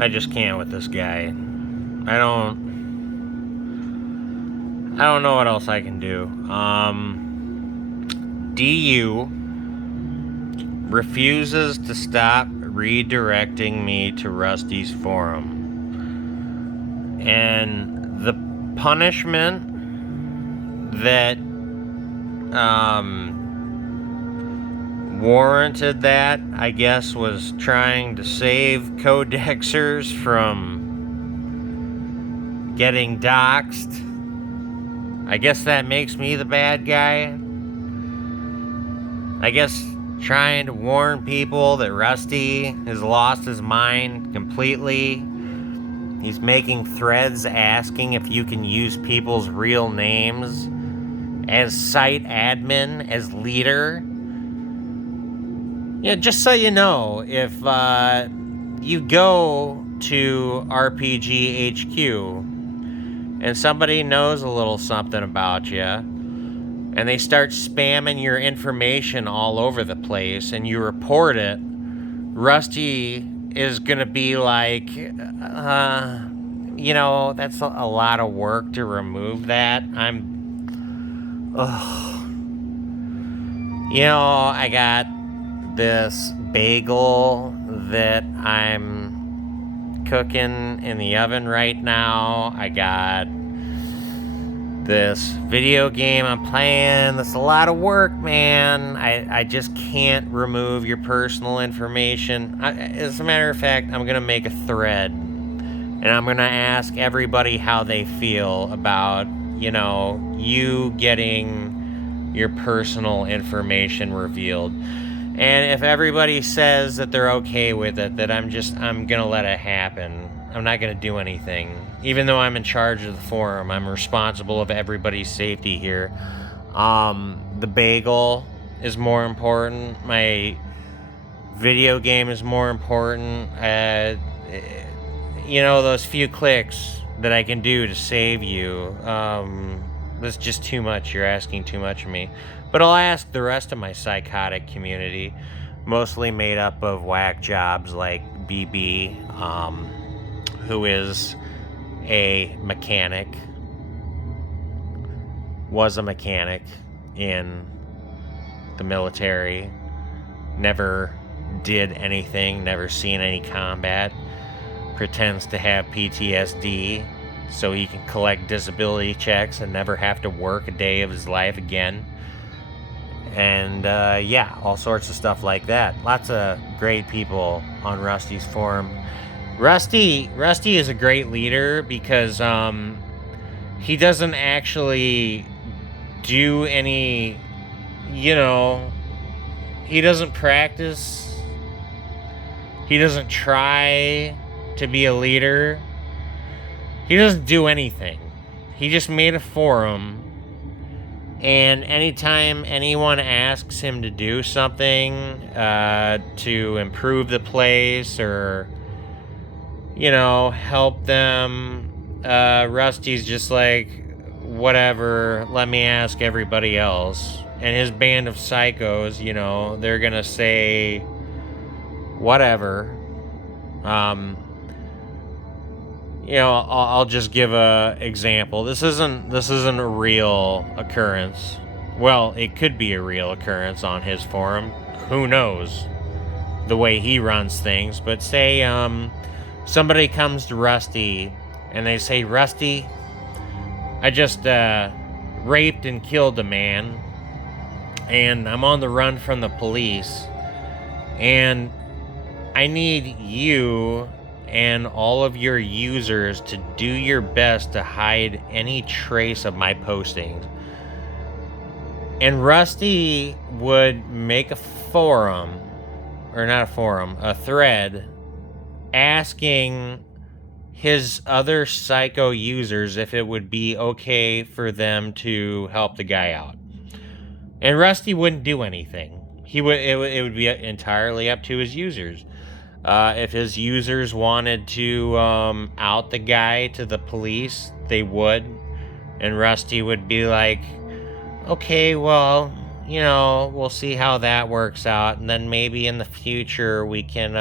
I just can't with this guy. I don't know what else I can do. DU refuses to stop redirecting me to Rusty's forum. And the punishment that warranted that, I guess, was trying to save codexers from getting doxxed. I guess that makes me the bad guy. I guess trying to warn people that Rusty has lost his mind completely. He's making threads asking if you can use people's real names as site admin, as leader. Yeah, just so you know, if you go to rpghq and somebody knows a little something about you, and they start spamming your information all over the place, and you report it, Rusty is gonna be like, that's a lot of work to remove that. I got this bagel that I'm cooking in the oven right now. I got this video game I'm playing. That's a lot of work, man. I just can't remove your personal information. As a matter of fact, I'm gonna make a thread, and I'm gonna ask everybody how they feel about, you getting your personal information revealed. And if everybody says that they're okay with it, that I'm gonna let it happen. I'm not gonna do anything. Even though I'm in charge of the forum, I'm responsible of everybody's safety here. The bagel is more important. My video game is more important. Those few clicks that I can do to save you. That's just too much. You're asking too much of me. But I'll ask the rest of my psychotic community, mostly made up of whack jobs like BB, who is a mechanic, was a mechanic in the military, never did anything, never seen any combat, pretends to have PTSD so he can collect disability checks and never have to work a day of his life again. And all sorts of stuff like that. Lots of great people on Rusty's forum. Rusty is a great leader because he doesn't actually do any, he doesn't practice. He doesn't try to be a leader. He doesn't do anything. He just made a forum, and anytime anyone asks him to do something to improve the place or, help them, Rusty's just like, whatever, let me ask everybody else. And his band of psychos, they're gonna say whatever. I'll just give a example. This isn't a real occurrence. Well, it could be a real occurrence on his forum. Who knows the way he runs things. But say somebody comes to Rusty and they say, Rusty, I just raped and killed a man, and I'm on the run from the police, and I need you and all of your users to do your best to hide any trace of my postings. And Rusty would make a thread asking his other psycho users if it would be okay for them to help the guy out. And Rusty wouldn't do anything. It would be entirely up to his users. If his users wanted to out the guy to the police, they would. And Rusty would be like, okay, well, we'll see how that works out. And then maybe in the future we can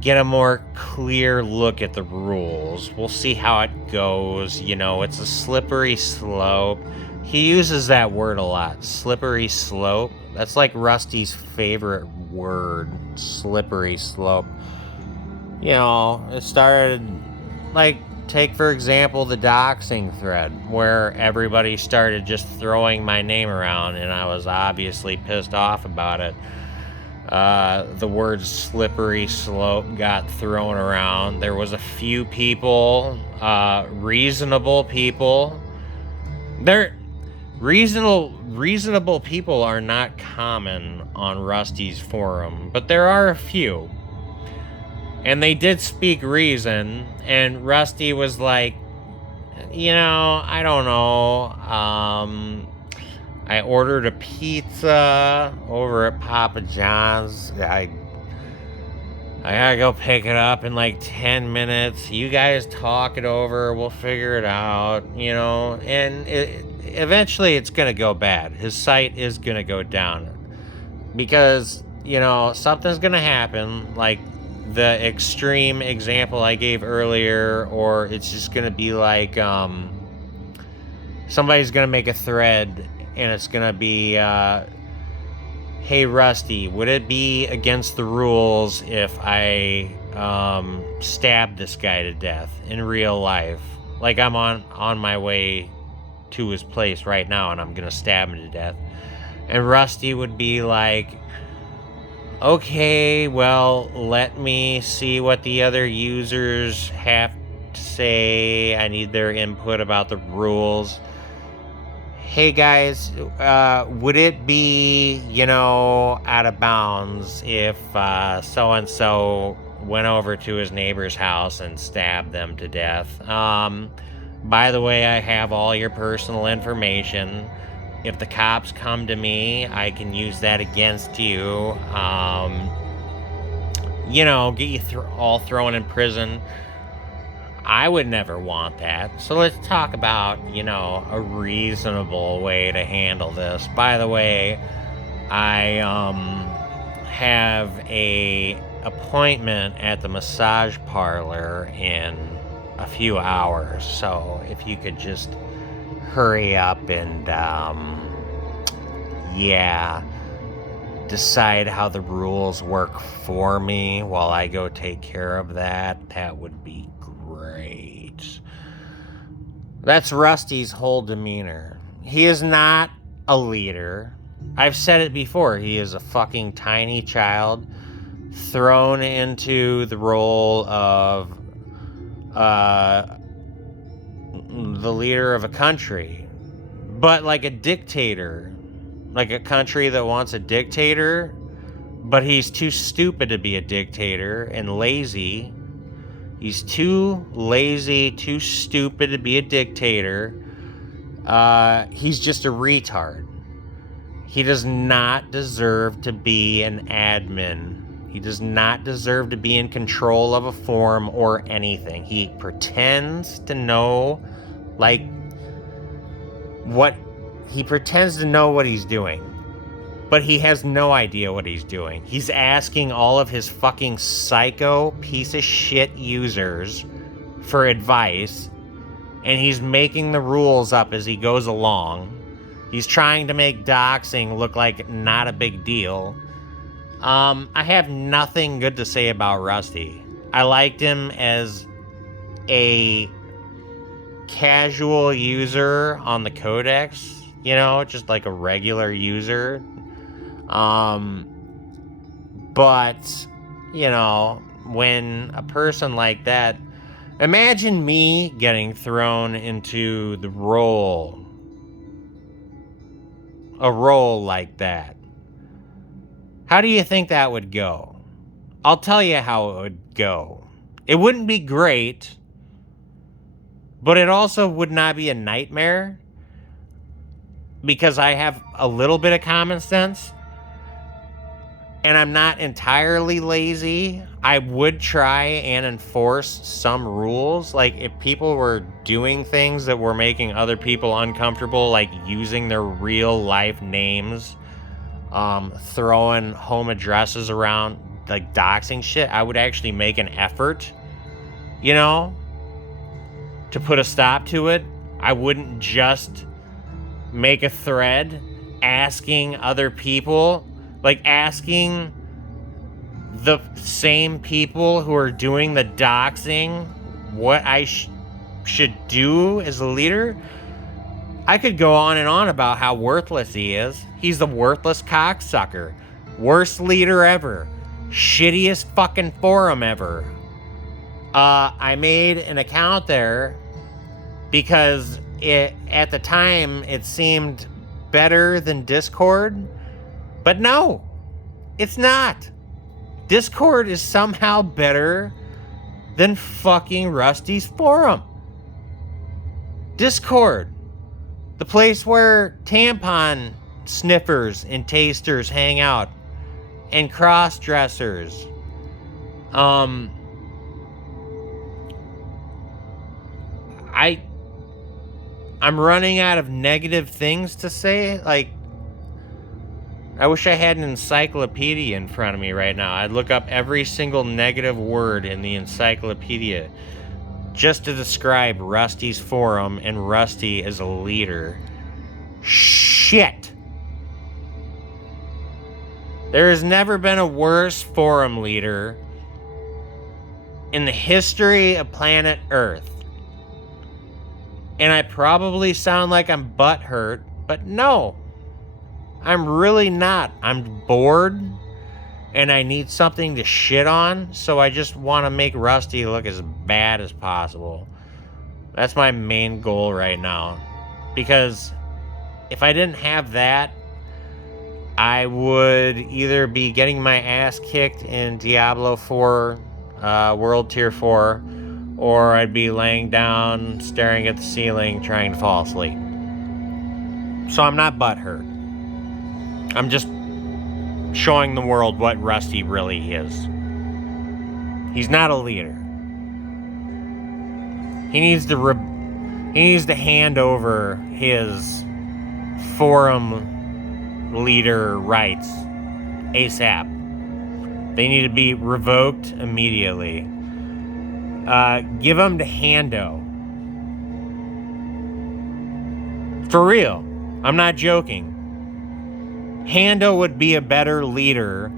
get a more clear look at the rules. We'll see how it goes. You know, it's a slippery slope. He uses that word a lot, slippery slope. That's like Rusty's favorite word, slippery slope. You know, it started, like, take for example the doxing thread, where everybody started just throwing my name around, and I was obviously pissed off about it. The word slippery slope got thrown around. There was a few people, reasonable people. Reasonable people are not common on Rusty's forum, but there are a few. And they did speak reason, and Rusty was like, you know, I don't know, I ordered a pizza over at Papa John's. I gotta go pick it up in like 10 minutes. You guys talk it over. We'll figure it out, you know. And eventually it's gonna go bad. His site is gonna go down. Because, you know, something's gonna happen. Like the extreme example I gave earlier. Or it's just gonna be like, somebody's gonna make a thread. And it's gonna be, hey Rusty, would it be against the rules if I stab this guy to death in real life? Like I'm on my way to his place right now and I'm gonna stab him to death. And Rusty would be like, okay, well, let me see what the other users have to say. I need their input about the rules. Hey guys, would it be, you know, out of bounds if so-and-so went over to his neighbor's house and stabbed them to death? By the way, I have all your personal information. If the cops come to me, I can use that against you. You know, get you all thrown in prison. I would never want that. So let's talk about, you know, a reasonable way to handle this. By the way, I have a appointment at the massage parlor in a few hours. So if you could just hurry up and decide how the rules work for me while I go take care of that, that would be great. That's Rusty's whole demeanor. He is not a leader. I've said it before. He is a fucking tiny child thrown into the role of the leader of a country, but like a dictator, like a country that wants a dictator, but he's too stupid to be a dictator and lazy. He's too lazy, too stupid to be a dictator. He's just a retard. He does not deserve to be an admin. He does not deserve to be in control of a forum or anything. He pretends to know, he pretends to know what he's doing, but he has no idea what he's doing. He's asking all of his fucking psycho piece of shit users for advice, and he's making the rules up as he goes along. He's trying to make doxing look like not a big deal. I have nothing good to say about Rusty. I liked him as a casual user on the Codex, you know, just like a regular user. But, you know, when a person like that, imagine me getting thrown into the role, a role like that. How do you think that would go? I'll tell you how it would go. It wouldn't be great, but it also would not be a nightmare because I have a little bit of common sense and I'm not entirely lazy. I would try and enforce some rules. Like if people were doing things that were making other people uncomfortable, like using their real life names, throwing home addresses around, like doxing shit, I would actually make an effort, you know, to put a stop to it. I wouldn't just make a thread asking other people, like asking the same people who are doing the doxing what I should do as a leader. I could go on and on about how worthless he is. He's the worthless cocksucker. Worst leader ever. Shittiest fucking forum ever. I made an account there because at the time it seemed better than Discord. But no, it's not. Discord is somehow better than fucking Rusty's forum. Discord. The place where tampon sniffers and tasters hang out. And cross-dressers. I'm running out of negative things to say. Like, I wish I had an encyclopedia in front of me right now. I'd look up every single negative word in the encyclopedia just to describe Rusty's forum and Rusty as a leader. Shit. There has never been a worse forum leader in the history of planet Earth. And I probably sound like I'm butthurt, but no. I'm really not. I'm bored and I need something to shit on, so I just want to make Rusty look as bad as possible. That's my main goal right now. Because if I didn't have that, I would either be getting my ass kicked in Diablo 4, World Tier 4, or I'd be laying down, staring at the ceiling, trying to fall asleep. So I'm not butthurt. I'm just showing the world what Rusty really is. He's not a leader. He needs to hand over his forum leader rights ASAP. They need to be revoked immediately. Give them to Hando. For real. I'm not joking. Hando would be a better leader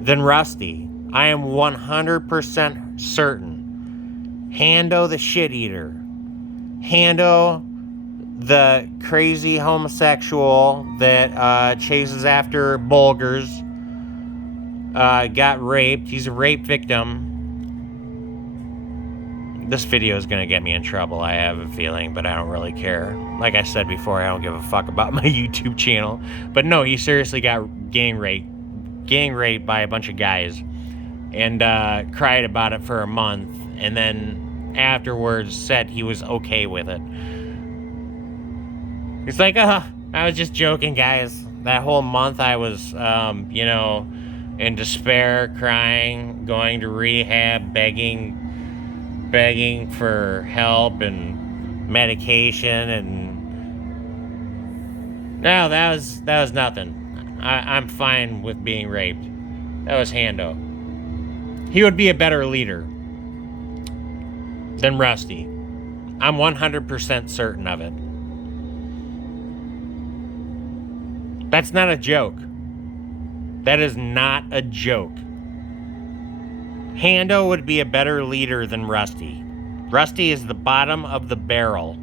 than Rusty. I am 100% certain. Hando the shit eater. Hando the crazy homosexual that chases after bulgars. Got raped. He's a rape victim. This video is going to get me in trouble, I have a feeling, but I don't really care. Like I said before, I don't give a fuck about my YouTube channel. But no, he seriously got gang raped by a bunch of guys. And cried about it for a month. And then afterwards said he was okay with it. He's like, I was just joking, guys. That whole month I was, in despair, crying, going to rehab, begging for help and medication, and no, that was nothing. I'm fine with being raped. That was Hando. He would be a better leader than Rusty. I'm 100% certain of it. That's not a joke. That is not a joke. Hando would be a better leader than Rusty. Rusty is the bottom of the barrel.